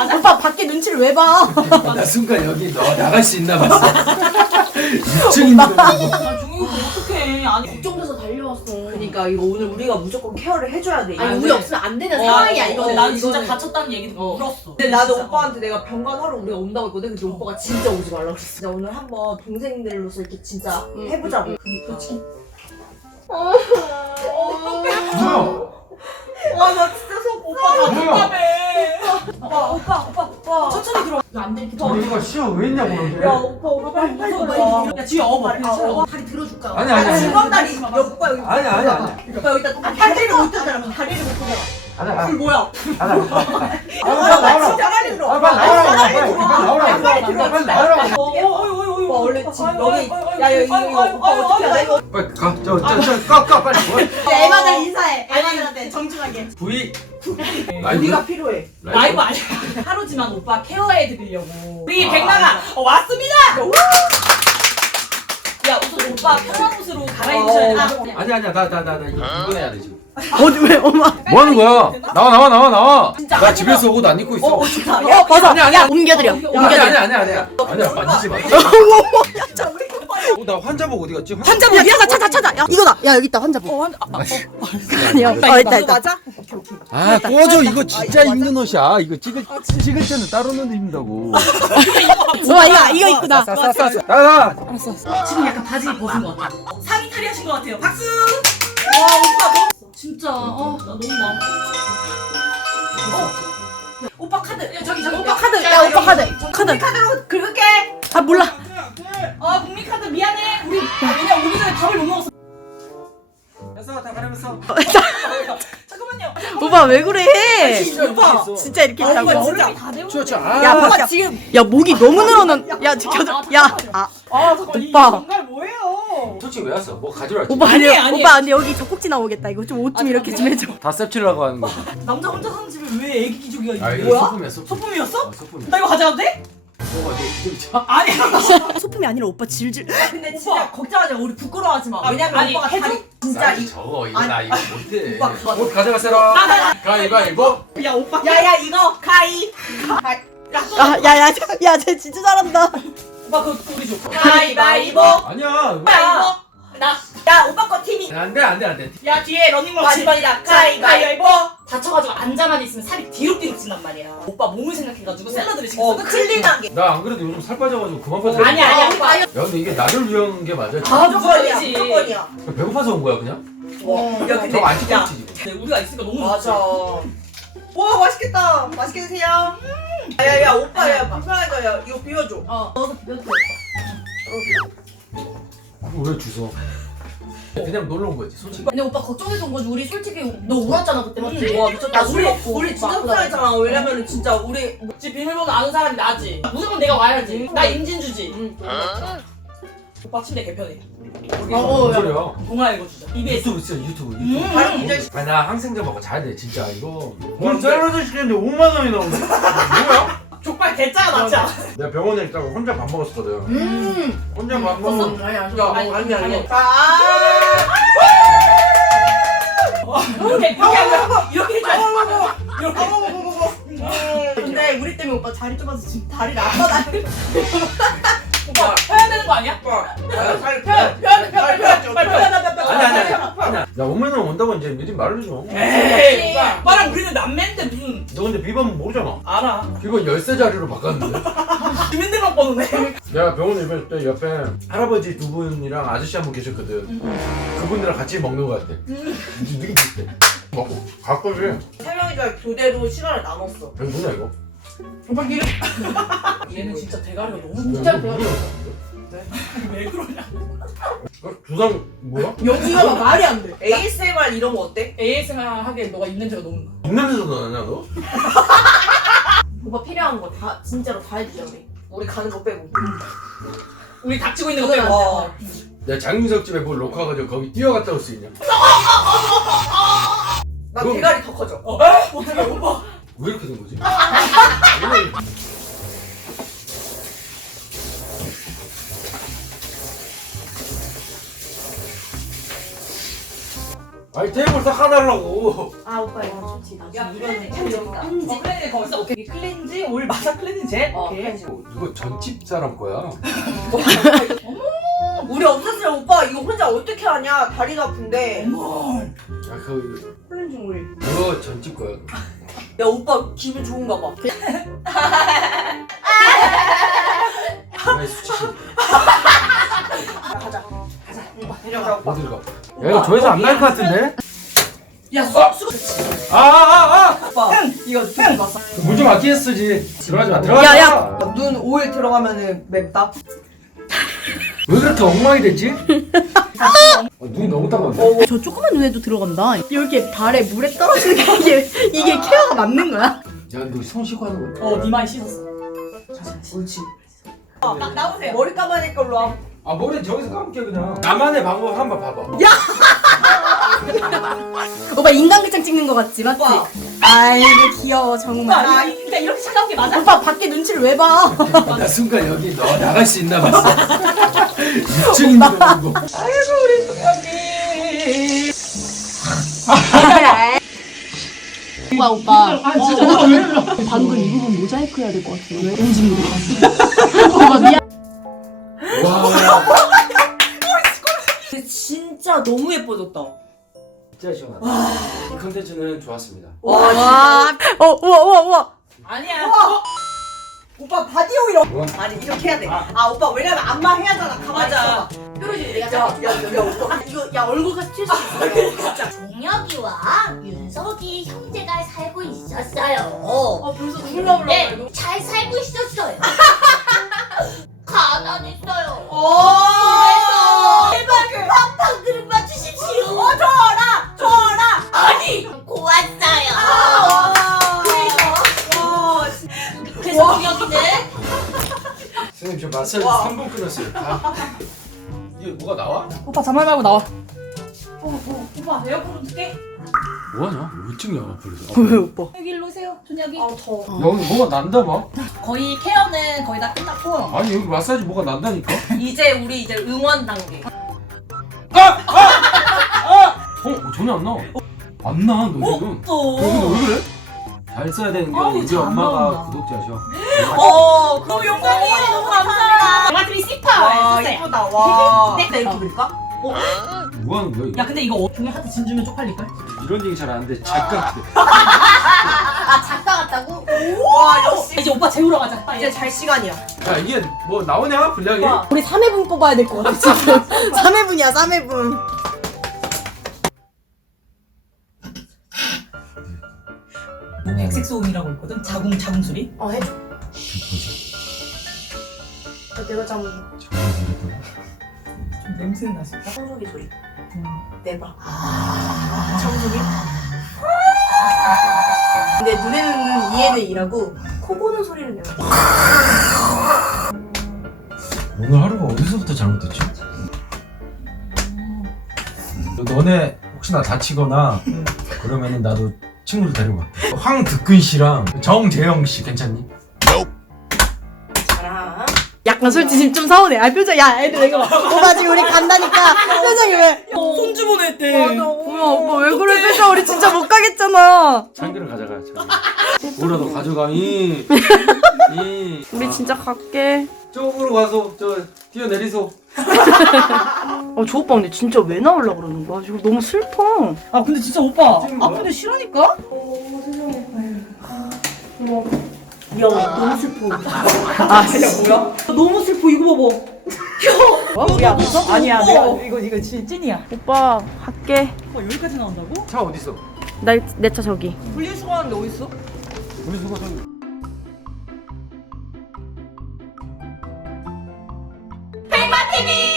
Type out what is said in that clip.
맞아. 오빠 밖에 눈치를 왜 봐? 나 순간 여기 나갈 수 있나 봤어. 6층인데. 아니 걱정돼서 달려왔어. 그러니까 이거 오늘 우리가 무조건 케어를 해줘야 돼. 아니 아니 우리 해. 없으면 안 되는 어, 상황이야 어, 어, 이거는. 진짜 갇혔다는 얘기 들었어. 어. 근데 나도 진짜. 오빠한테 내가 병관하러 우리가 온다고 했거든. 근데 어. 오빠가 진짜 오지 말라고 그어 진짜 오늘 한번 동생들로서 이렇게 진짜 해보자고. 그니까. 그치. 누 와나 진짜 속 오빠 다 죽다며. 오빠 오빠 오빠 오빠 천천히 들어 야안돼 이렇게 가 쉬어 왜 있냐고 그래. 야 오빠 오빠 빨리 빨리 들어 지우어 어머 다리 들어줄까 아니 아니 주범 다리 오빠 여기 아니 아니 아니 오빠 여기다 다리를 못 들잖아 다리를 못 들어 아야 뭐야? 아니야, 나 진짜 빨리 들어. 빨리 나오라고. 빨리 나오라고. 빨리 나오라고. 빨리 나오라고. 어이어이어이어이 야, 여기, 여기, 여기. 빨리 가. 저, 저, 저, 가, 가, 빨리. 애마들 인사해. 애마들한테 정중하게. V. 라이브? 우리가 필요해. 라이브, 아니야. 하루지만 오빠 케어해드리려고. 우리 아 백나가 어, 왔습니다. 야 우선 오빠 편한 옷으로 갈아입으야 돼. 아니 아니야 나 나나 이거 입야돼지어왜 엄마? 뭐 하는 거야? 나와 나와 나와 나와. 나 아니라. 집에서 옷도 안 입고 있어. 어, 어, 아니야 아니야 옮겨드려. 옮겨드 아니야 아니야. 아니야. 아니야, 아니야. 아니야 아니야 아니야. 아니야 만지지 마. 야, 우 어, 나 환자복 어디 갔지? 환자복 어, 미안하 아, 찾아 찾아 야 이거다 야 여기 있다 환자복 어 환자 아, 니야 맞아? 오케이 오이아 꼬져 이거 진짜 아, 입는 옷이야 이거 찍을, 아, 찍 때는 따로 는 입는다고 좋아 아, 이거, 이거 이거 입구나 싸싸 아, 싸 아, 알았어 아, 알았 아, 지금 약간 바지 아, 아, 벗은 아, 것 같아 상의 탈의 하신 것 같아요 박수 아, 와 오빠, 오빠. 너 진짜 어나 너무 마 오빠 카드 야 저기 저기 오빠 카드 야 오빠 카드 카드 카드로 긁을게 아 몰라 왜 그래? 아빠 진짜, 진짜 이렇게 잡아 진짜. 저, 야, 아빠 지금 야 목이 너무 늘어난. 야 지켜. 야, 아, 오빠. 정말 뭐요 도대체 왜 왔어? 뭐 가져라. 오빠 아니, 아 오빠 아니, 아니, 아니 여기 젖꼭지 나오겠다. 이거 좀 옷 좀 이렇게 아니, 좀 해줘. 하죠? 다 셉칠하고 하는 거. 아, 남자 혼자 사는 집에 왜 애기 기저귀가 아, 소품. 소품이었어? 아, 소품이었어? 나 이거 가져가도 돼? 아니. 소품이 아니라 오빠 질질. 아 근데 진짜 걱정하지 마. 우리 부끄러워하지 마. 아 왜냐면 아니, 오빠가 다리 진짜 아저이나이 못해. 아, 오빠 그옷 가져가세요. 가위바위보. 야 오빠. 야야 이거 가위. 야야야 야, 야, 야. 야, 야. 야, 야. 야, 야. 야 진짜 잘한다. 오빠 그거 보 좋고. 가위바위보. 아니야. 나, 야 오빠 거 팀이. 안 돼, 안 돼, 안 돼. 야 뒤에 러닝머 마지막이다. 가이, 가 열보. 다쳐가지고 앉아만 있으면 살이 뒤룩뒤룩 찐단 말이야. 오빠 몸을 생각해가지고 샐러드를 지금 어, 클린하게. 나 안 그래도 요즘 살 빠져가지고 그만 빠져. 어, 아니, 야 아니야. 야, 근데 이게 나를 위한 게 맞아. 진짜. 아, 조건이지. 조건이야. 배고파서 온 거야, 그냥? 와, 야, 근데 안 시켰지, 우리가 있으니까 너무 맞아. 좋지? 와, 맛있겠다. 맛있게 드세요. 음. 야, 야, 오빠, 야, 불편 야, 야, 야, 야, 야, 야, 야, 이거 비워줘. 어, 너도 비워줘. 왜 주워? 어. 그냥 놀러 온 거지 솔직히. 근데 오빠 걱정해서 온 우리 솔직히 너 울었잖아 그때 맞와 응. 미쳤다 먹고, 우리 우리 진정성이잖아 왜냐면 응. 진짜 우리 집 비밀번호 아는 사람이 나지 응. 무조건 내가 와야지 응. 나 임진주지 응. 응. 응. 오빠 침대 개편해 어어 소리야 어, 동화 읽어주자 입에 유튜브, 유튜브 유튜브 음, 아, 아, 나 항생제 먹고 자야 돼 진짜 이거 오늘 샐러드 시켰는데 5만 원이 나오네 <뭐야? 웃음> 족발 대짜가 맞지 내가 병원에 있다고 혼자 밥 먹었었거든 혼자 밥 먹은 야아니 아니 아니 아니 이렇게 이렇게 이렇게 이렇게 이렇게 근데 우리 때문에 오빠 자리 좁아서 지금 다리 나빠 다리 해야 되는 거아니야 이제 미리 말해줘 에이, 에이 빠 우리는 남매인데 무슨... 너 근데 비번 모르잖아 알아 비번 13자리로 바꿨는데 주민등록 번호네 내가 병원 입을때 옆에 할아버지 두 분이랑 아저씨 한 분 계셨거든 그분들이랑 같이 먹는 거 같아 음. 이제 먹고 갔거든 설명이가 교대로 시간을 나눴어 이거 뭐냐 이거? 오빠 기 기름... 얘는, 뭐... 얘는 진짜 대가리가 너무 진짜 <왜 그러냐고. 웃음> 어? 조상 뭐야? 여기가 막 말이 안 돼. 그러니까 ASMR 이런 거 어때? ASMR 하게 너가 입 냄새가 너무 나. 입 냄새도 나냐 너? 오빠 필요한 거 다 진짜로 다 해주자 우리. 우리 가는 거 빼고. 우리 다치고 있는 거야야 장윤석 집에 뭘 녹화 가지고 거기 뛰어갔다 올 수 있냐? 나 대가리 더 커져. 어? 어떻게 <어떡해, 웃음> 오빠? 왜 이렇게 된 거지? 아니 테이블 닦아달라고 아 오빠 이거 어, 좋지 나 지금 클렌징 클렌징 거기서 오케이 클렌징올 마사 클렌징 젤 오케이 클렌 어, 전집 사람 거야 어. 우리 없었으면 오빠 이거 혼자 어떻게 하냐 다리가 아픈데 야, 음. 아, 그... 클렌징 올 누가 전집 거야 야 오빠 기분 좋은가 봐 가자 가자 오려어디가 야 이거 저에서 어, 안날 것 같은데? 야 수업 어? 수업 아아아 아, 아, 아! 오빠 흥! 이거 흥! 물좀 아끼게 쓰지 들어가지마 들어가지 야야 들어가지 야. 눈 오일 들어가면은 맵다 왜 그렇게 엉망이 됐지? 아, 아, 눈이 너무 따가워 어, 어, 저 조그만 눈에도 들어간다 이렇게 발에 물에 떨어지는 게 이게, 이게 아. 케어가 맞는 거야? 야너 손 씻고 하는 거 어니 네 어, 많이 씻었어 자, 옳지 어, 아, 네. 나오세요 머리 감아낼 걸로 아 머리 저기서 까 감게 그냥 나만의 방법 한번 봐봐 야! 야! 야! 야 오빠 인간극장 찍는 거 같지 오빠. 아이 귀여워 정말 오빠 이렇게 착한 게 맞아? 오빠 밖에 눈치를 왜봐나 순간 여기 너 나갈 수 있나 봤어 6층인 줄알 아이고 우리 뚜껑 오빠 오빠 아진이 부분 모자이크 해야 될 것 같아 움직이는 거같 오빠 미안 진짜 너무 예뻐졌다 진짜 시원하다 와. 이 컨텐츠는 좋았습니다 와, 와진와 우와, 우와 우와 아니야 우와. 우와. 오빠 바디 오이어 이런... 뭐. 아니 이렇게 해야 돼아 아, 오빠 왜냐면 안마 해야 잖아 가만히 있러지 내가 잘야야 오빠 이거 야, 야, 야, 야 얼굴 같이 칠수 있어 아, 진짜 종혁이와 윤석이 형제가 살고 있었어요 아 불러 불러. 나잘 살고 있었어요 끝났 와. 3분 끝났어요. 이게 뭐가 나와? 오빠 잠말 말고 나와. 오, 어, 오, 어. 오빠 에어컨 좀게 뭐하냐? 왜 찍냐? 그래서 아, 왜 오빠? 여기 로 오세요. 전 여기. 아 더. 여기 뭐가 난다 봐. 거의 케어는 거의 다 끝났고. 아니 여기 마사지 뭐가 난다니까? 이제 우리 이제 응원 단계. 아! 아! 아! 어? 전혀 안나안나너지 어? 어? 또. 그래? 잘 써야 되는 게 아유, 우리, 우리 엄마가 구독자셔. 어 아, 너무 영광이에요. 너무 감사요 마 되게 씹어. 씹어다. 와. 와, 와 이렇게 아, 볼까? 아, 어? 뭐 하는 거야? 이거? 야, 근데 이거 종이 어, 하트 진주면 쪽팔릴걸? 이런 얘기 잘안 돼. 작가 아. 아 작가 같다고? 와, 역시. 이제 오빠 재우러 가자. 리 아, 이제, 이제 잘 시간이야. 야, 이게 뭐 나오냐? 분량이? 어. 우리 3회분 뽑아야 될 것 같아, 지회분이야 3회분. 백색소음이라고 있거든? 자궁, 자궁 소리? 어, 해 내가 잠을 잠을 잤다. 좀냄새 나실까? 청소기 소리. 응. 음. 내 봐. 아 청소기? 아 근데 눈에는 이해는 아 이라고 코 고는 소리는 내요. 오늘 하루가 어디서부터 잘못됐지? 음. 너네 혹시나 다치거나 그러면은 나도 친구를 데리고 갈 황득근 씨랑 정재영 씨 괜찮니? 약간 솔직히 좀서운네 아, 표정, 야, 애들, 이거. 오빠 지금 우리 간다니까. 야, 표정이 왜. 손주 보냈대. 뭐야, 오왜 왜 그래, 표정. 우리 진짜 못 가겠잖아. 장기를 가져가요, 장기. 라도 가져가, 니 우리 아. 진짜 갈게. 쪽으로 가서, 저, 뛰어내리소. 아저 오빠 근데 진짜 왜나올라 그러는 거야? 지금 너무 슬퍼. 아, 근데 진짜 오빠. 아근데 싫으니까? 어, 아, 고마 형 아. 너무 슬퍼. 아 진짜 뭐야? 너무 슬프 이거 봐봐. 형! 야, 야, 야 나, 아니야 나, 내가 이거 이거, 이거 진짜 찐이야. 오빠 할게. 오빠 어, 여기까지 나온다고? 자, 나, 내차 어디 있어? 나 내 차 저기. 분리수거 하는데 어디 있어? 분리수거 저기. 가서... 팽마 TV.